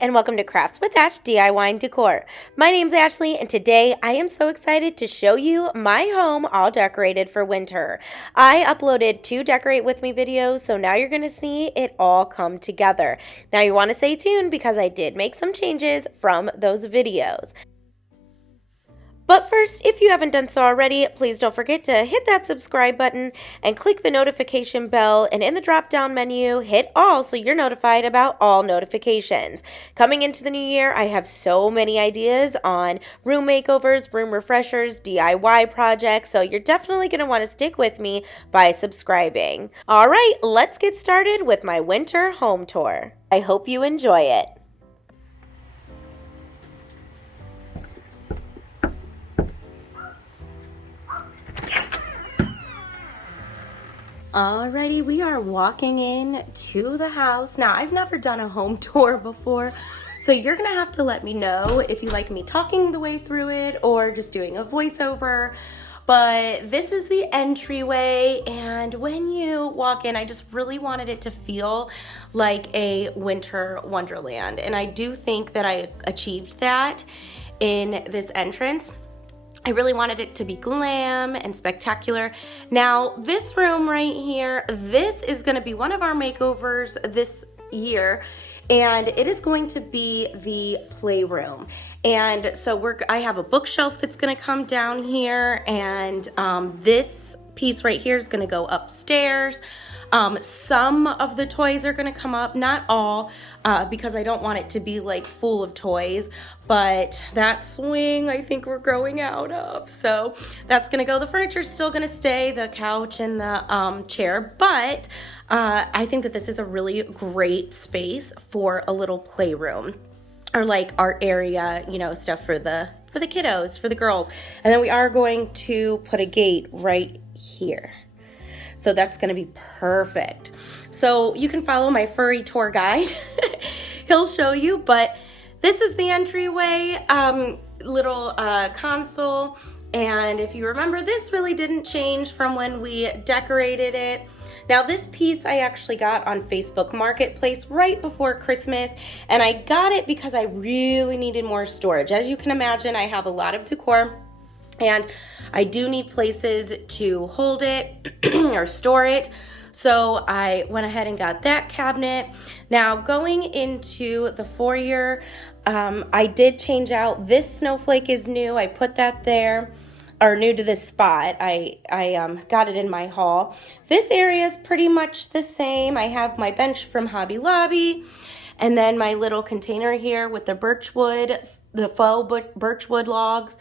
and welcome to Crafts with Ash DIY and Decor. My name's Ashley and today I am so excited to show you my home all decorated for winter. I uploaded 2 decorate with me videos, so now you're going to see it all come together. Now you want to stay tuned because I did make some changes from those videos. But first, if you haven't done so already, please don't forget to hit that subscribe button and click the notification bell, and in the drop-down menu, hit all so you're notified about all notifications. Coming into the new year, I have so many ideas on room makeovers, room refreshers, DIY projects, so you're definitely going to want to stick with me by subscribing. All right, let's get started with my winter home tour. I hope you enjoy it. Alrighty, we are walking in to the house. Now, I've never done a home tour before, so you're gonna have to let me know if you like me talking the way through it or just doing a voiceover. But this is the entryway, and when you walk in, I just really wanted it to feel like a winter wonderland, and I do think that I achieved that in this entrance. I really wanted it to be glam and spectacular. Now, this room right here, this is gonna be one of our makeovers this year, and it is going to be the playroom. And so I have a bookshelf that's gonna come down here, and this piece right here is gonna go upstairs. Some of the toys are gonna come up, not all, because I don't want it to be like full of toys, but that swing I think we're growing out of. So that's gonna go. The furniture's still gonna stay, the couch and the chair, but I think that this is a really great space for a little playroom or like art area, you know, stuff for the kiddos, for the girls. And then we are going to put a gate right here. So that's gonna be perfect. So you can follow my furry tour guide. He'll show you, but this is the entryway, little console. And if you remember, this really didn't change from when we decorated it. Now this piece I actually got on Facebook Marketplace right before Christmas, and I got it because I really needed more storage. As you can imagine, I have a lot of decor, and I do need places to hold it or store it. So I went ahead and got that cabinet. Now going into the foyer, I did change out, this snowflake is new. I put that there, or new to this spot. I got it in my haul. This area is pretty much the same. I have my bench from Hobby Lobby, and then my little container here with the birchwood, the faux birchwood logs.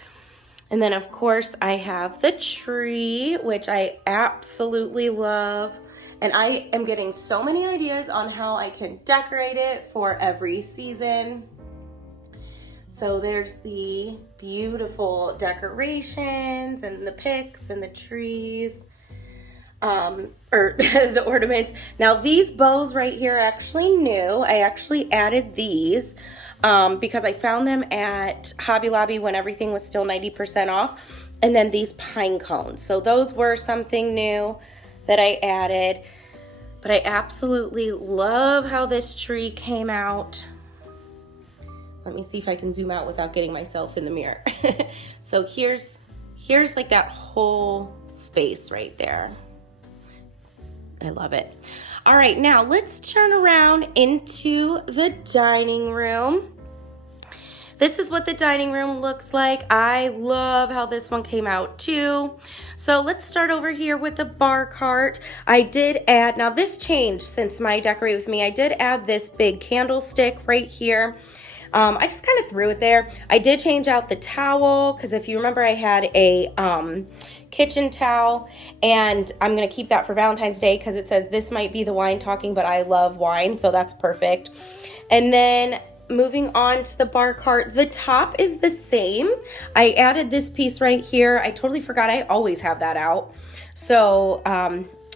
And then of course I have the tree, which I absolutely love. And I am getting so many ideas on how I can decorate it for every season. So there's the beautiful decorations and the picks and the trees, or the ornaments. Now these bows right here are actually new. I actually added these because I found them at Hobby Lobby when everything was still 90% off. And then these pine cones. So those were something new that I added. But I absolutely love how this tree came out. Let me see if I can zoom out without getting myself in the mirror. So here's like that whole space right there. I love it. All right, now let's turn around into the dining room. This is what the dining room looks like. I love how this one came out too. So let's start over here with the bar cart. I did add, now this changed since my decorate with me. I did add this big candlestick right here. I just kind of threw it there. I did change out the towel because if you remember, I had a kitchen towel, and I'm gonna keep that for Valentine's Day because it says this might be the wine talking, but I love wine, so that's perfect. And then moving on to the bar cart, the top is the same. I added this piece right here. I totally forgot, I always have that out. So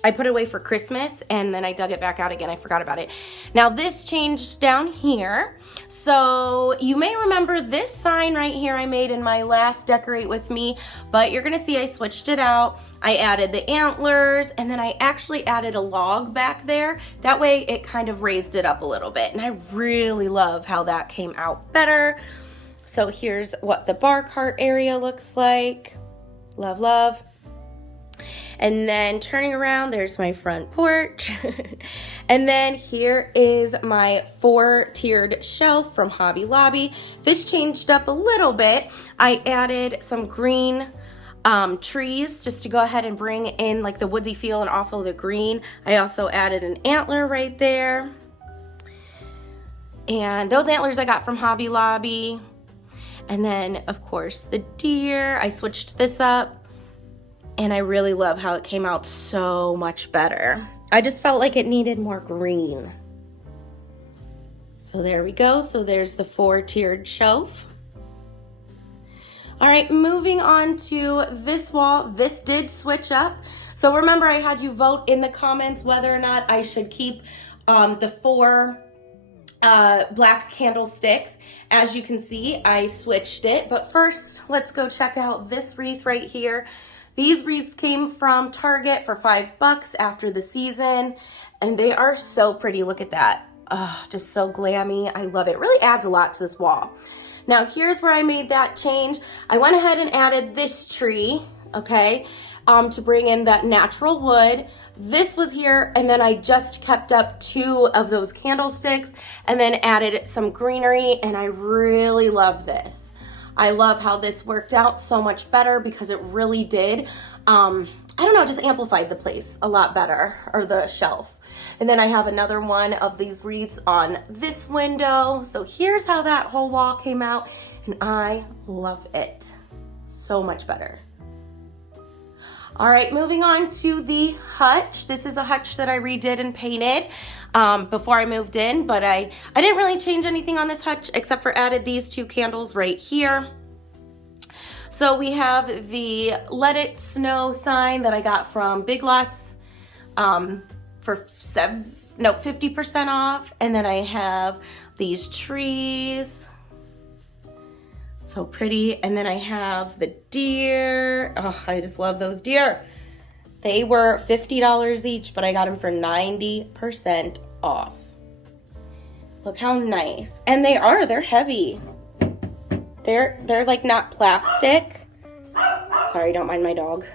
I put it away for Christmas and then I dug it back out again. I forgot about it. Now this changed down here. So you may remember this sign right here I made in my last Decorate With Me, but you're gonna see I switched it out. I added the antlers and then I actually added a log back there. That way it kind of raised it up a little bit. And I really love how that came out better. So here's what the bar cart area looks like. Love, love. And then turning around, there's my front porch. And then here is my 4-tiered shelf from Hobby Lobby. This changed up a little bit. I added some green trees just to go ahead and bring in like the woodsy feel and also the green. I also added an antler right there. And those antlers I got from Hobby Lobby. And then of course the deer, I switched this up. And I really love how it came out so much better. I just felt like it needed more green. So there we go. So there's the 4-tiered shelf. All right, moving on to this wall. This did switch up. So remember I had you vote in the comments whether or not I should keep the 4 black candlesticks. As you can see, I switched it. But first, let's go check out this wreath right here. These wreaths came from Target for $5 after the season, and they are so pretty. Look at that. Oh, just so glammy. I love it. It really adds a lot to this wall. Now, here's where I made that change. I went ahead and added this tree, okay, to bring in that natural wood. This was here, and then I just kept up 2 of those candlesticks and then added some greenery, and I really love this. I love how this worked out so much better because it really did, I don't know, just amplified the place a lot better, or the shelf. And then I have another one of these wreaths on this window. So here's how that whole wall came out, and I love it so much better. All right, moving on to the hutch. This is a hutch that I redid and painted before I moved in, but I didn't really change anything on this hutch except for added these 2 candles right here. So we have the Let It Snow sign that I got from Big Lots for 50% off. And then I have these trees. So pretty. And then I have the deer. Oh, I just love those deer. They were $50 each, but I got them for 90% off. Look how nice. And they're heavy. They're like not plastic. Sorry, don't mind my dog.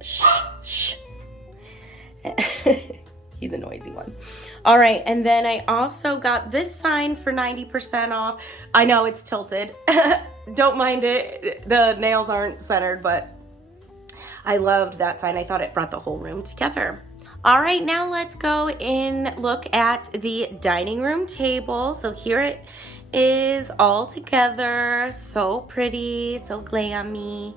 Shh, shh. He's a noisy one. All right, and then I also got this sign for 90% off. I know it's tilted. Don't mind it. The nails aren't centered, but I loved that sign. I thought it brought the whole room together. All right, now let's go and look at the dining room table. So here it is all together. So pretty, so glammy.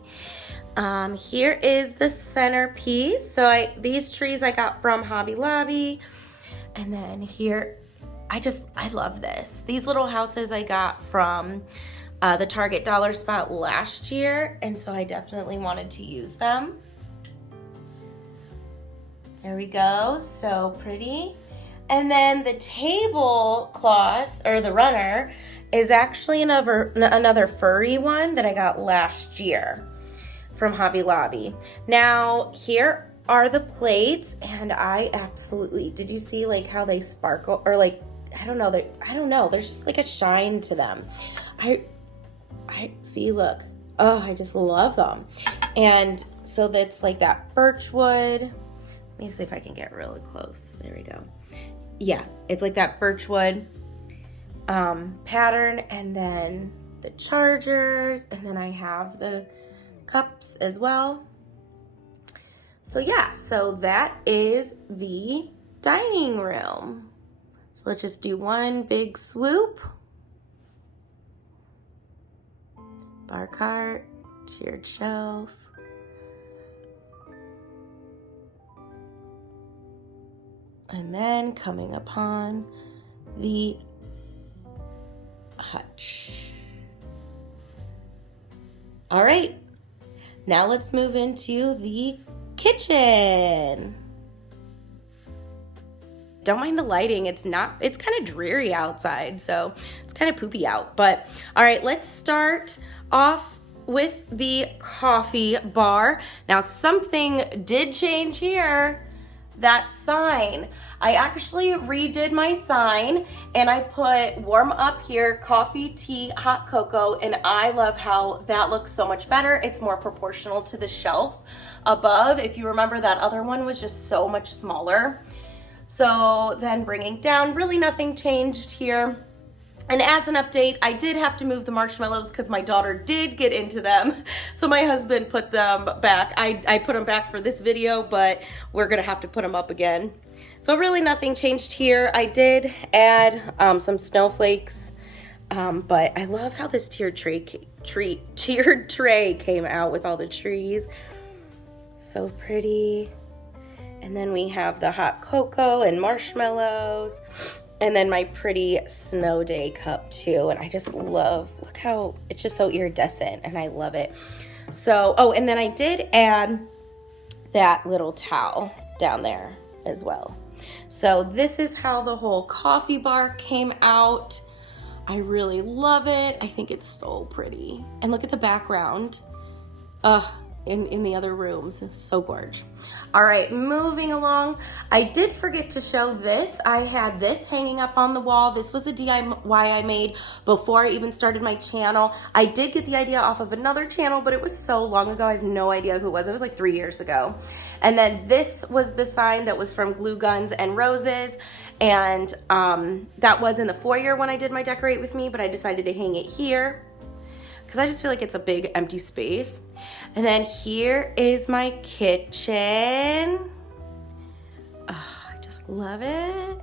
Here is the centerpiece. So these trees I got from Hobby Lobby. And then here, I love this. These little houses I got from the Target Dollar Spot last year. And so I definitely wanted to use them. There we go, so pretty. And then the tablecloth, or the runner, is actually another furry one that I got last year from Hobby Lobby. Now, here are the plates, and I absolutely, did you see like how they sparkle, or like, I don't know, there's just like a shine to them. I see, look, oh, I just love them. And so that's like that birch wood. Let me see if I can get really close. There we go. Yeah, it's like that birch wood pattern, and then the chargers, and then I have the cups as well. So yeah, so that is the dining room. So let's just do one big swoop. Bar cart, tiered shelf. And then coming upon the hutch. All right, now let's move into the kitchen. don't mind the lighting. It's kind of dreary outside, so it's kind of poopy out. But all right, let's start off with the coffee bar. Now something did change here, that sign. I actually redid my sign and I put warm up here, coffee, tea, hot cocoa, and I love how that looks so much better. It's more proportional to the shelf above. If you remember, that other one was just so much smaller. So then bringing down, really nothing changed here. And as an update, I did have to move the marshmallows because my daughter did get into them. So my husband put them back. I put them back for this video, but we're gonna have to put them up again. So really nothing changed here. I did add some snowflakes, but I love how this tiered tray came out with all the trees. So pretty. And then we have the hot cocoa and marshmallows. And then my pretty snow day cup too. And I just love, look how, it's just so iridescent and I love it. So, oh, and then I did add that little towel down there as well. So this is how the whole coffee bar came out. I really love it. I think it's so pretty. And look at the background. In the other rooms. It's so gorgeous. All right, moving along. I did forget to show this. I had this hanging up on the wall. This was a DIY I made before I even started my channel. I did get the idea off of another channel, but it was so long ago. I have no idea who it was. It was like 3 years ago. And then this was the sign that was from Glue Guns and Roses. And that was in the foyer when I did my Decorate With Me, but I decided to hang it here because I just feel like it's a big empty space. And then here is my kitchen. Oh, I just love it.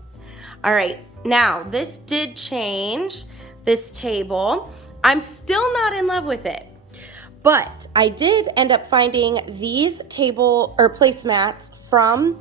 All right, now this did change, this table. I'm still not in love with it, but I did end up finding these table or placemats from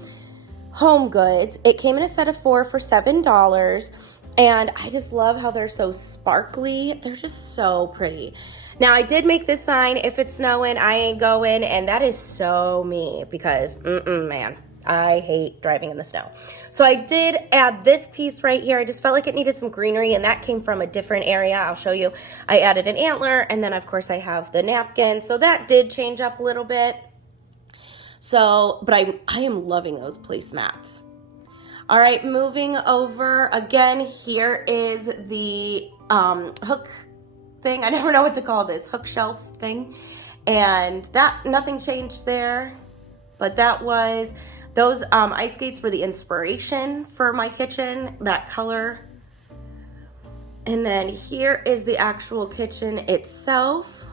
Home Goods. It came in a set of 4 for $7. And I just love how they're so sparkly. They're just so pretty. Now, I did make this sign, if it's snowing, I ain't going, and that is so me because, man, I hate driving in the snow. So I did add this piece right here. I just felt like it needed some greenery, and that came from a different area. I'll show you. I added an antler, and then, of course, I have the napkin. So that did change up a little bit. So, but I am loving those placemats. All right, moving over again, here is the hook thing. I never know what to call this, hook shelf thing. And that, nothing changed there, but that was, those ice skates were the inspiration for my kitchen, that color. And then here is the actual kitchen itself.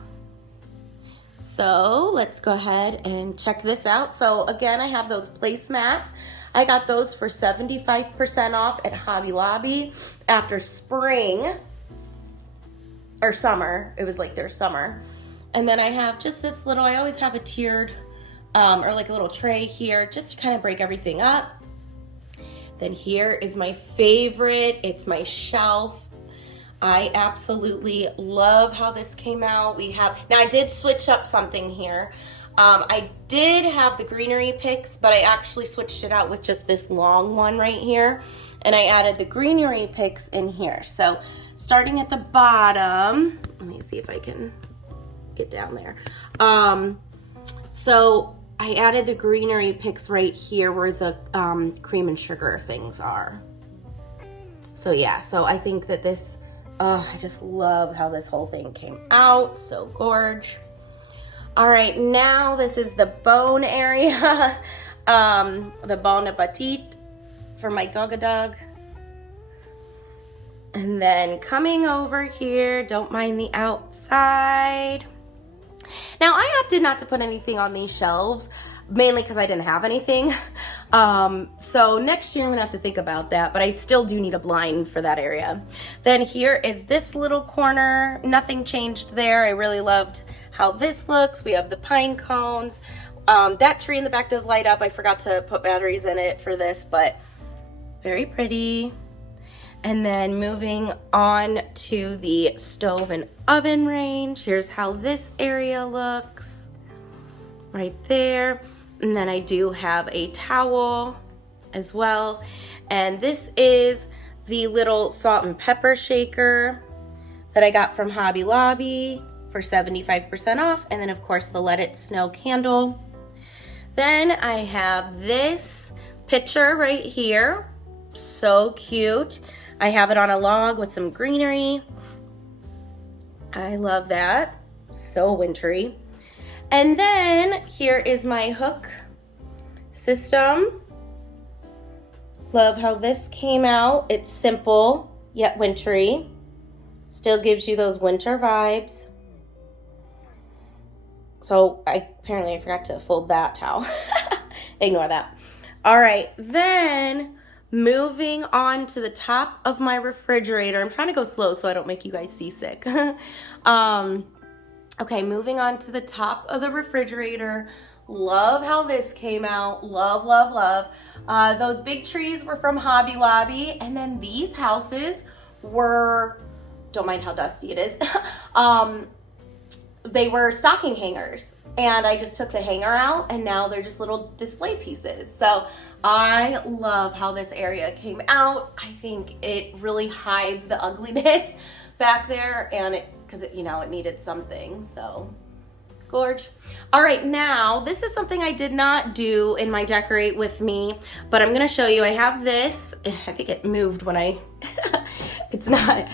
So let's go ahead and check this out. So again, I have those placemats. I got those for 75% off at Hobby Lobby after spring or summer. It was like their summer. And then I have just this little, I always have a tiered or like a little tray here just to kind of break everything up. Then here is my favorite. It's my shelf. I absolutely love how this came out. We have, now I did switch up something here. I did have the greenery picks, but I actually switched it out with just this long one right here. And I added the greenery picks in here. So starting at the bottom, let me see if I can get down there. So I added the greenery picks right here where the cream and sugar things are. So yeah, so I think that this, I just love how this whole thing came out. So gorge. All right, now this is the bone area, the bon appetit for my dog-a-dog. And then coming over here, don't mind the outside. Now I opted not to put anything on these shelves, mainly because I didn't have anything. So next year I'm gonna have to think about that, but I still do need a blind for that area. Then here is this little corner. Nothing changed there. I really loved how this looks. We have the pine cones. That tree in the back does light up. I forgot to put batteries in it for this, but very pretty. And then moving on to the stove and oven range. Here's how this area looks right there. And then I do have a towel as well. And this is the little salt and pepper shaker that I got from Hobby Lobby for 75% off. And then of course the Let It Snow candle. Then I have this picture right here. So cute. I have it on a log with some greenery. I love that. So wintry. And then here is my hook system. Love how this came out. It's simple yet wintry. Still gives you those winter vibes. So apparently I forgot to fold that towel. Ignore that. All right, then moving on to the top of my refrigerator. I'm trying to go slow so I don't make you guys seasick. Okay, moving on to the top of the refrigerator. Love how this came out. Love, love, love. Those big trees were from Hobby Lobby. And then these houses were, don't mind how dusty it is. They were stocking hangers. And I just took the hanger out and now they're just little display pieces. So I love how this area came out. I think it really hides the ugliness back there, and because it needed something, so gorge. All right, now this is something I did not do in my decorate with me, but I'm gonna show you. I have this, I think it moved when I, it's not,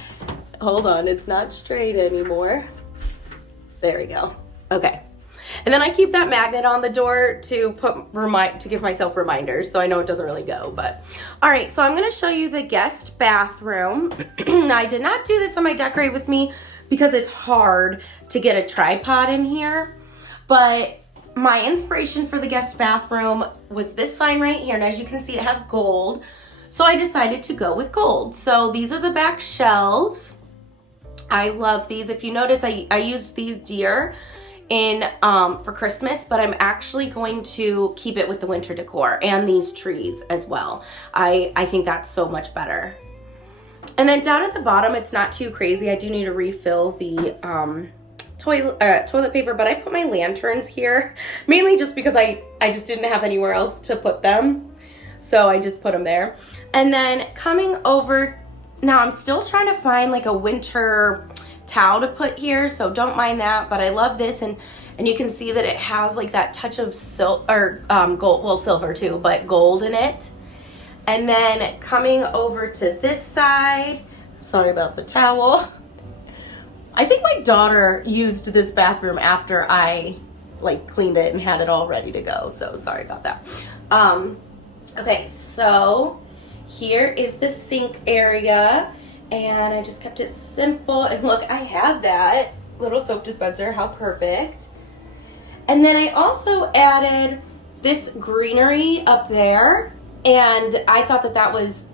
hold on, it's not straight anymore. There we go, okay. And then I keep that magnet on the door to give myself reminders, so I know it doesn't really go, but. All right, so I'm gonna show you the guest bathroom. I did not do this on my decorate with me because it's hard to get a tripod in here, but my inspiration for the guest bathroom was this sign right here, and as you can see, it has gold, so I decided to go with gold. So these are the back shelves. I love these. If you notice, I used these deer in for Christmas, but I'm actually going to keep it with the winter decor and these trees as well. I think that's so much better. And then down at the bottom, it's not too crazy. I do need to refill the toilet paper, but I put my lanterns here mainly just because I just didn't have anywhere else to put them, so I just put them there. And then coming over, now I'm still trying to find like a winter towel to put here, so don't mind that, but I love this, and you can see that it has like that touch of gold, well, silver too, but gold in it. And then coming over to this side, sorry about the towel. I think my daughter used this bathroom after I like cleaned it and had it all ready to go, so sorry about that. Okay, so here is the sink area. And I just kept it simple. And look, I have that little soap dispenser. How perfect. And then I also added this greenery up there. And I thought that that was,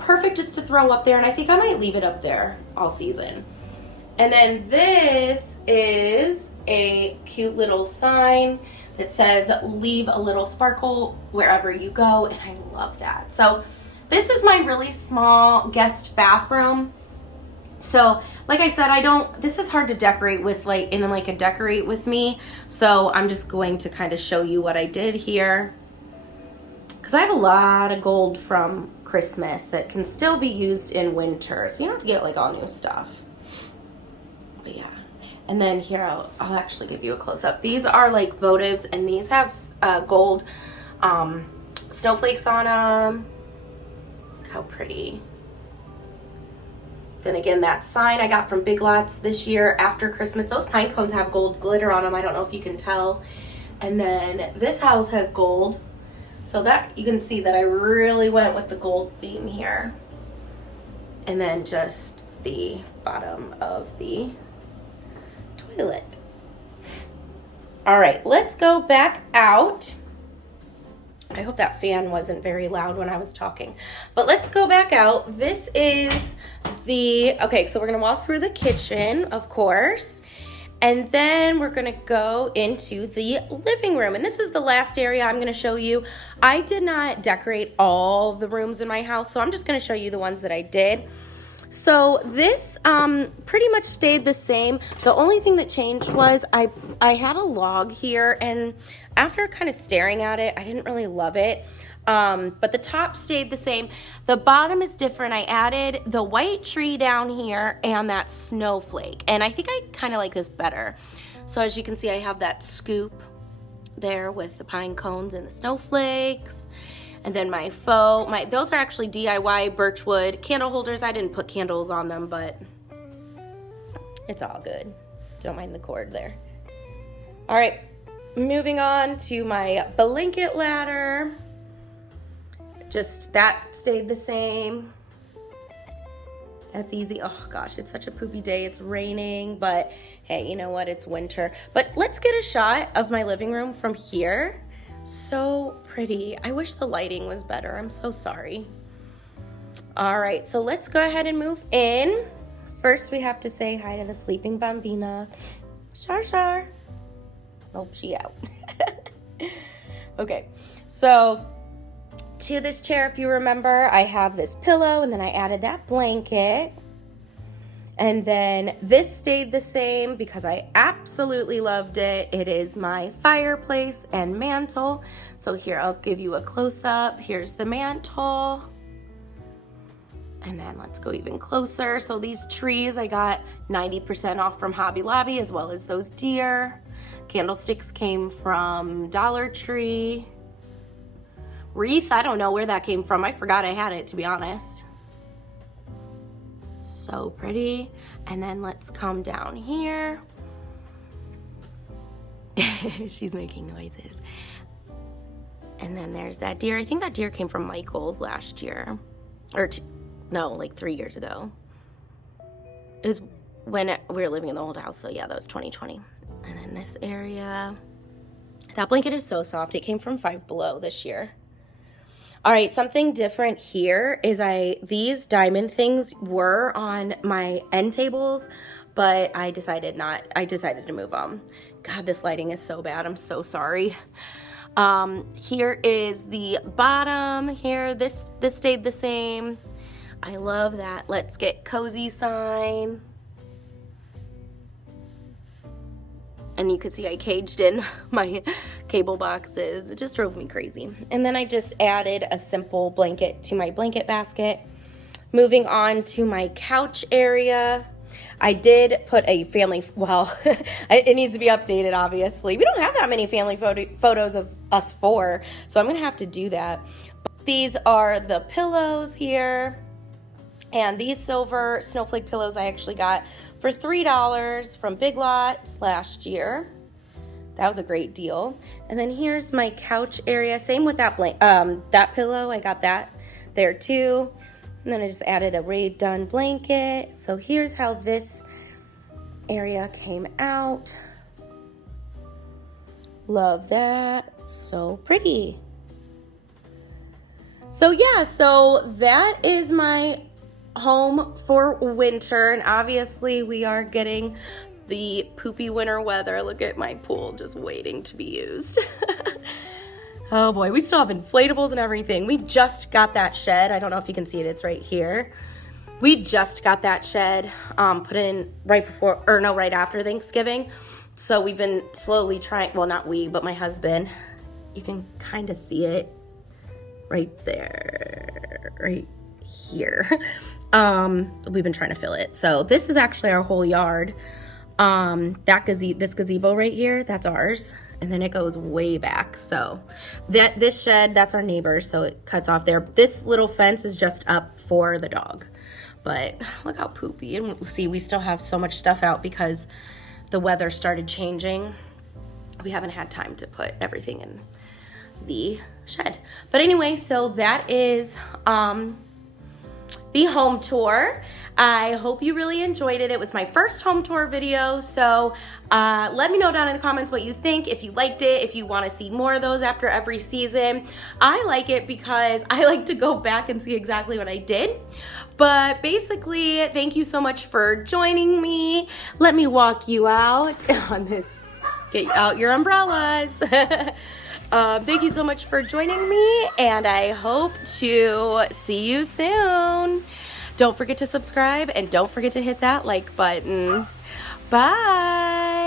perfect just to throw up there. And I think I might leave it up there all season. And then this is a cute little sign that says, leave a little sparkle wherever you go. And I love that. So this is my really small guest bathroom. So, like I said, this is hard to decorate with, in a decorate with me. So I'm just going to kind of show you what I did here. Because I have a lot of gold from Christmas that can still be used in winter. So you don't have to get like all new stuff. But yeah. And then here, I'll actually give you a close up. These are like votives, and these have gold snowflakes on them. How pretty. Then again, that sign I got from Big Lots this year after Christmas. Those pine cones have gold glitter on them. I don't know if you can tell. And then this house has gold. So that you can see that I really went with the gold theme here. And then just the bottom of the toilet. All right, let's go back out. I hope that fan wasn't very loud when I was talking. But let's go back out. This is okay, so we're gonna walk through the kitchen, of course. And then we're gonna go into the living room. And this is the last area I'm gonna show you. I did not decorate all the rooms in my house, so I'm just gonna show you the ones that I did. So this pretty much stayed the same. The only thing that changed was I had a log here, and after kind of staring at it, I didn't really love it. But the top stayed the same. The bottom is different. I added the white tree down here and that snowflake. And I think I kind of like this better. So as you can see, I have that scoop there with the pine cones and the snowflakes. And then my faux, those are actually DIY birchwood candle holders. I didn't put candles on them, but it's all good. Don't mind the cord there. All right, moving on to my blanket ladder. Just that stayed the same. That's easy. Oh gosh, it's such a poopy day. It's raining, but hey, you know what? It's winter. But let's get a shot of my living room from here. So pretty. I wish the lighting was better. I'm so sorry. All right, so let's go ahead and move in. First, we have to say hi to the sleeping bambina. Shar Shar. Oh, she out. Okay, so to this chair, if you remember, I have this pillow and then I added that blanket. And then this stayed the same because I absolutely loved it. It is my fireplace and mantle. So here, I'll give you a close-up. Here's the mantle. And then let's go even closer. So these trees, I got 90% off from Hobby Lobby, as well as those deer. Candlesticks came from Dollar Tree. Wreath, I don't know where that came from. I forgot I had it, to be honest. So pretty. And then let's come down here. She's making noises. And then there's that deer. I think that deer came from Michael's last year. No, like 3 years ago. It was when we were living in the old house. So yeah, that was 2020. And then this area. That blanket is so soft. It came from Five Below this year. All right, something different here is these diamond things were on my end tables, but I decided to move them. God, this lighting is so bad. I'm so sorry. Here is the bottom here. This stayed the same. I love that Let's Get Cozy sign. And you could see I caged in my cable boxes. It just drove me crazy. And then I just added a simple blanket to my blanket basket. Moving on to my couch area. I did put a family, well, it needs to be updated, obviously. We don't have that many family photos of us four, so I'm gonna have to do that. But these are the pillows here. And these silver snowflake pillows I actually got for $3 from Big Lots last year. That was a great deal. And then here's my couch area. Same with that that pillow. I got that there too. And then I just added a Raid Done blanket. So here's how this area came out. Love that. So pretty. So yeah, so that is my home for winter, and obviously we are getting the poopy winter weather. Look at my pool just waiting to be used. Oh boy, we still have inflatables and everything. We just got that shed. I don't know if you can see it, it's right here. We just got that shed put in right after Thanksgiving. So we've been slowly trying, well, not we, but my husband. You can kind of see it right there, right here. We've been trying to fill it. So this is actually our whole yard. This gazebo right here, that's ours. And then it goes way back. So this shed, that's our neighbor's, so it cuts off there. This little fence is just up for the dog. But look how poopy. And see, we still have so much stuff out because the weather started changing. We haven't had time to put everything in the shed. But anyway, so that is the home tour. I hope you really enjoyed it. It was my first home tour video, so let me know down in the comments what you think, if you liked it, if you want to see more of those after every season. I like it because I like to go back and see exactly what I did. But basically, thank you so much for joining me. Let me walk you out on this. Get out your umbrellas. Thank you so much for joining me, and I hope to see you soon. Don't forget to subscribe, and don't forget to hit that like button. Bye.